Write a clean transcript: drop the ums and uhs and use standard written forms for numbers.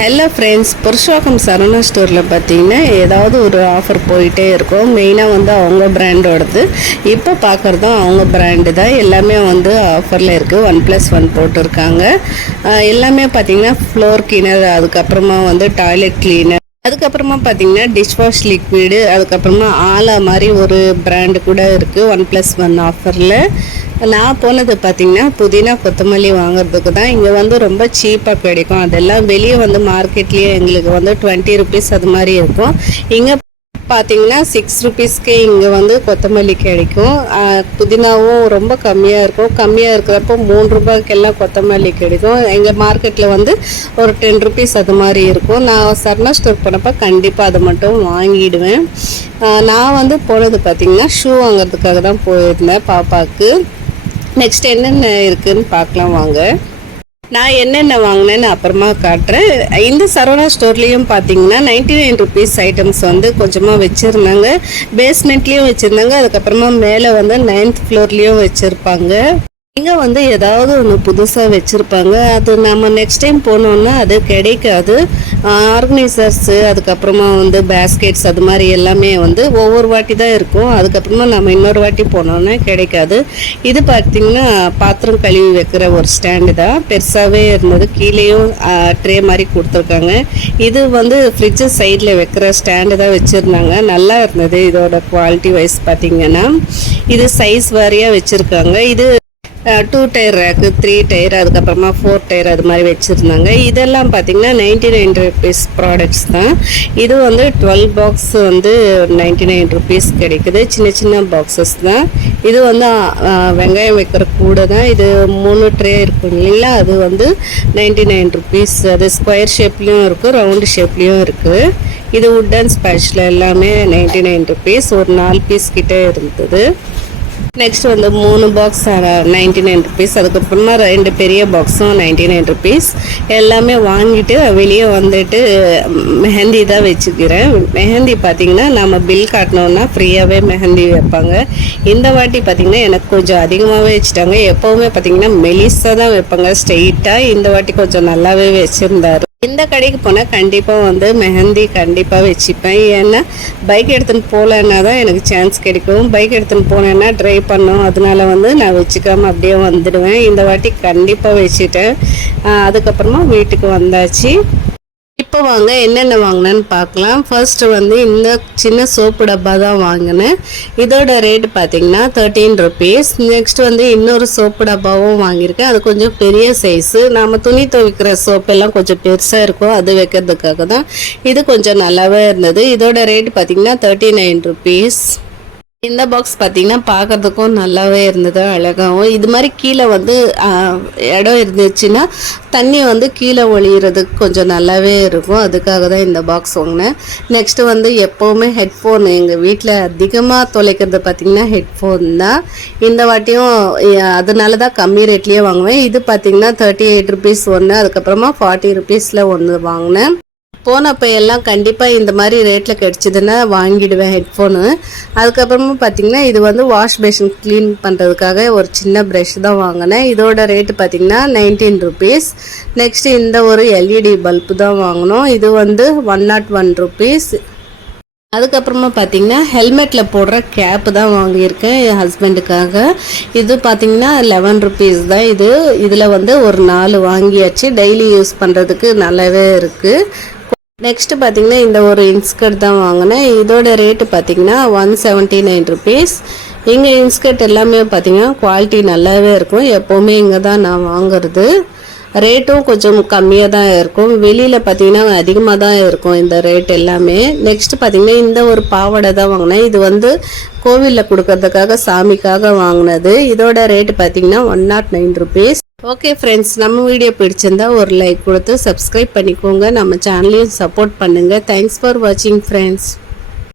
Hello friends, புருஷோகம் Saravana ஸ்டோரில் பார்த்தீங்கன்னா ஏதாவது ஒரு ஆஃபர் போயிட்டே இருக்கும். மெயினாக வந்து அவங்க பிராண்டோடது இப்போ பார்க்குறதும் அவங்க பிராண்டு தான். எல்லாமே வந்து ஆஃபரில் இருக்குது. 1+1 போட்டிருக்காங்க. எல்லாமே பார்த்தீங்கன்னா ஃப்ளோர் கிளீனர், அதுக்கப்புறமா வந்து டாய்லெட் கிளீனர், அதுக்கப்புறமா பார்த்தீங்கன்னா டிஷ்வாஷ் லிக்விடு, அதுக்கப்புறமா ஆலா மாதிரி ஒரு பிராண்டு கூட இருக்குது 1+1 ஆஃபரில். நான் போனது பார்த்திங்கன்னா புதினா கொத்தமல்லி வாங்குறதுக்கு தான். இங்கே வந்து ரொம்ப சீப்பாக கிடைக்கும். அதெல்லாம் வெளியே வந்து மார்க்கெட்லேயே எங்களுக்கு வந்து 20 ருபீஸ் அது மாதிரி இருக்கும். இங்கே பார்த்தீங்கன்னா 6 ருபீஸ்க்கே இங்கே வந்து கொத்தமல்லி கிடைக்கும். புதினாவும் ரொம்ப கம்மியாக இருக்கும். கம்மியாக இருக்கிறப்போ 3 ரூபாய்க்கெல்லாம் கொத்தமல்லி கிடைக்கும். எங்கள் மார்க்கெட்டில் வந்து ஒரு 10 ருபீஸ் அது மாதிரி இருக்கும். நான் சரணா ஸ்டோர் போனப்போ கண்டிப்பாக அதை மட்டும் வாங்கிடுவேன். நான் வந்து போனது பார்த்திங்கன்னா ஷூ வாங்குறதுக்காக தான் போயிருந்தேன் பாப்பாவுக்கு. நெக்ஸ்ட் என்னென்ன இருக்குதுன்னு பார்க்கலாம் வாங்க. நான் என்னென்ன வாங்கினேன்னு அப்புறமா காட்டுறேன். இந்த சரவணா ஸ்டோர்லேயும் பார்த்தீங்கன்னா 99 ருபீஸ் ஐட்டம்ஸ் வந்து கொஞ்சமாக வச்சுருந்தாங்க. பேஸ்மெண்ட்லேயும் வச்சுருந்தாங்க, அதுக்கப்புறமா மேலே வந்து 9th ஃப்ளோர்லேயும் வச்சுருப்பாங்க. இங்கே வந்து ஏதாவது ஒன்று புதுசாக வச்சுருப்பாங்க. அது நம்ம நெக்ஸ்ட் டைம் போனோன்னா அது கிடைக்காது. ஆர்கனைசர்ஸு, அதுக்கப்புறமா வந்து பேஸ்கெட்ஸ், அது மாதிரி எல்லாமே வந்து ஒவ்வொரு வாட்டி தான் இருக்கும். அதுக்கப்புறமா நம்ம இன்னொரு வாட்டி போனோன்னா கிடைக்காது. இது பார்த்திங்கன்னா பாத்திரம் கழுவி வைக்கிற ஒரு ஸ்டாண்டு தான். பெருசாகவே இருந்தது. கீழேயும் ட்ரே மாதிரி கொடுத்துருக்காங்க. இது வந்து ஃப்ரிட்ஜு சைடில் வைக்கிற ஸ்டாண்டு தான் வச்சுருந்தாங்க. நல்லா இருந்தது. இதோட குவாலிட்டி வைஸ் பார்த்திங்கன்னா இது சைஸ் வாரியாக வச்சுருக்காங்க. இது 2 டயர் ரேக்கு, 3 டயர், அதுக்கப்புறமா 4 டயர் அது மாதிரி வச்சுருந்தாங்க. இதெல்லாம் பார்த்திங்கன்னா 99 ருபீஸ் ப்ராடக்ட்ஸ் தான். இது வந்து 12 பாக்ஸ் வந்து 99 ருபீஸ் கிடைக்குது. சின்ன சின்ன பாக்ஸஸ் தான். இது வந்து வெங்காயம் வைக்கிற கூட தான். இது 3 ட்ரே இருக்கும் இல்லைங்களா, அது வந்து 99 ருபீஸ். அது ஸ்கொயர் ஷேப்லேயும் இருக்குது, ரவுண்டு ஷேப்லேயும் இருக்குது. இது வுட் அண்ட் ஸ்பேஷில் எல்லாமே 99 ருபீஸ். ஒரு 4 பீஸ் கிட்டே இருந்தது. நெக்ஸ்ட் வந்து 3 பாக்ஸ் 99 ருபீஸ். அதுக்கப்புறமா 2 பெரிய பாக்ஸும் 99 ருபீஸ். எல்லாமே வாங்கிட்டு வெளியே வந்துட்டு மெஹந்தி தான் வச்சுக்கிறேன். மெஹந்தி பார்த்திங்கன்னா நம்ம பில் காட்டினோன்னா ஃப்ரீயாகவே மெஹந்தி வைப்பாங்க. இந்த வாட்டி பார்த்திங்கன்னா எனக்கு கொஞ்சம் அதிகமாகவே வச்சுட்டாங்க. எப்போவுமே பார்த்திங்கன்னா மெலிசாக தான் வைப்பாங்க, ஸ்ட்ரெயிட்டாக. இந்த வாட்டி கொஞ்சம் நல்லாவே வச்சுருந்தாரு. இந்த கடைக்கு போனால் கண்டிப்பாக வந்து மெஹந்தி கண்டிப்பாக வச்சுப்பேன். ஏன்னா பைக் எடுத்துன்னு போகலன்னா தான் எனக்கு சான்ஸ் கிடைக்கும். பைக் எடுத்துன்னு போனேன்னா ட்ரை பண்ணோம், அதனால வந்து நான் வச்சுக்காமல் அப்படியே வந்துடுவேன். இந்த வாட்டி கண்டிப்பாக வச்சுட்டேன். அதுக்கப்புறமா வீட்டுக்கு வந்தாச்சு. இப்போ வாங்க என்னென்ன வாங்கினேன்னு பார்க்கலாம். ஃபர்ஸ்ட் வந்து இந்த சின்ன சோப்பு டப்பா தான் வாங்கினேன். இதோட ரேட் பார்த்திங்கன்னா 13 ருபீஸ். நெக்ஸ்ட் வந்து இன்னொரு சோப்பு டப்பாவும் வாங்கியிருக்கேன். அது கொஞ்சம் பெரிய சைஸு. நம்ம துணி துவைக்கிற சோப்பெல்லாம் கொஞ்சம் பெருசாக இருக்கும், அது வைக்கிறதுக்காக தான். இது கொஞ்சம் நல்லாவே இருந்தது. இதோட ரேட் பார்த்திங்கன்னா 39 ருபீஸ். இந்த பாக்ஸ் பார்த்திங்கன்னா பார்க்குறதுக்கும் நல்லாவே இருந்தது, அழகாகவும். இது மாதிரி கீழே வந்து இடம் இருந்துச்சுன்னா தண்ணி வந்து கீழே ஒழிகிறதுக்கு கொஞ்சம் நல்லாவே இருக்கும். அதுக்காக தான் இந்த பாக்ஸ் வாங்கினேன். நெக்ஸ்ட்டு வந்து எப்போவுமே ஹெட்ஃபோன் எங்கள் வீட்டில் அதிகமாக தொலைக்கிறது பார்த்திங்கன்னா ஹெட்ஃபோன் தான். இந்த வாட்டியும் அதனால தான் கம்மி ரேட்லேயே வாங்குவேன். இது பார்த்திங்கன்னா 38 ருபீஸ் ஒன்று, அதுக்கப்புறமா 40 ருபீஸில் ஒன்று வாங்கினேன். போனப்போ எல்லாம் கண்டிப்பாக இந்த மாதிரி ரேட்டில் கிடச்சிதுன்னா வாங்கிடுவேன் ஹெட்ஃபோனு. அதுக்கப்புறமா பார்த்திங்கன்னா இது வந்து வாஷ் பேஷன் க்ளீன் பண்ணுறதுக்காக ஒரு சின்ன ப்ரஷ் தான் வாங்கினேன். இதோட ரேட்டு பார்த்திங்கன்னா 19 ருபீஸ். நெக்ஸ்ட்டு இந்த ஒரு எல்இடி பல்பு தான் வாங்கினோம். இது வந்து 101 ருபீஸ். அதுக்கப்புறமா பார்த்திங்கன்னா ஹெல்மெட்டில் போடுற கேப்பு தான் வாங்கியிருக்கேன் என் ஹஸ்பண்டுக்காக. இது பார்த்திங்கன்னா 11 ருபீஸ் தான். இதில் வந்து ஒரு 4 வாங்கியாச்சு. டெய்லி யூஸ் பண்ணுறதுக்கு நல்லாவே இருக்குது. நெக்ஸ்ட்டு பார்த்திங்கன்னா இந்த ஒரு இன்ஸ்கர்ட் தான் வாங்கினேன். இதோட ரேட்டு பார்த்திங்கன்னா 179 ருபீஸ். இங்கே இன்ஸ்கர்ட் எல்லாமே பார்த்திங்கன்னா குவாலிட்டி நல்லாவே இருக்கும். எப்போவுமே இங்கே தான் நான் வாங்குறது. ரேட்டும் கொஞ்சம் கம்மியாக தான் இருக்கும். வெளியில் பார்த்திங்கன்னா அதிகமாக தான் இருக்கும் இந்த ரேட் எல்லாமே. நெக்ஸ்ட்டு பார்த்திங்கன்னா இந்த ஒரு பாவாடை தான் வாங்கினேன். இது வந்து கோவிலில் கொடுக்கறதுக்காக சாமிக்காக வாங்கினது. இதோட ரேட்டு பார்த்திங்கன்னா 109 ருபீஸ். ஓகே ஃப்ரெண்ட்ஸ், நம்ம வீடியோ பிடிச்சிருந்தா ஒரு லைக் கொடுத்து சப்ஸ்கிரைப் பண்ணிக்கோங்க. நம்ம சேனலையும் சப்போர்ட் பண்ணுங்கள். தேங்க்ஸ் ஃபார் வாட்சிங் ஃப்ரெண்ட்ஸ்.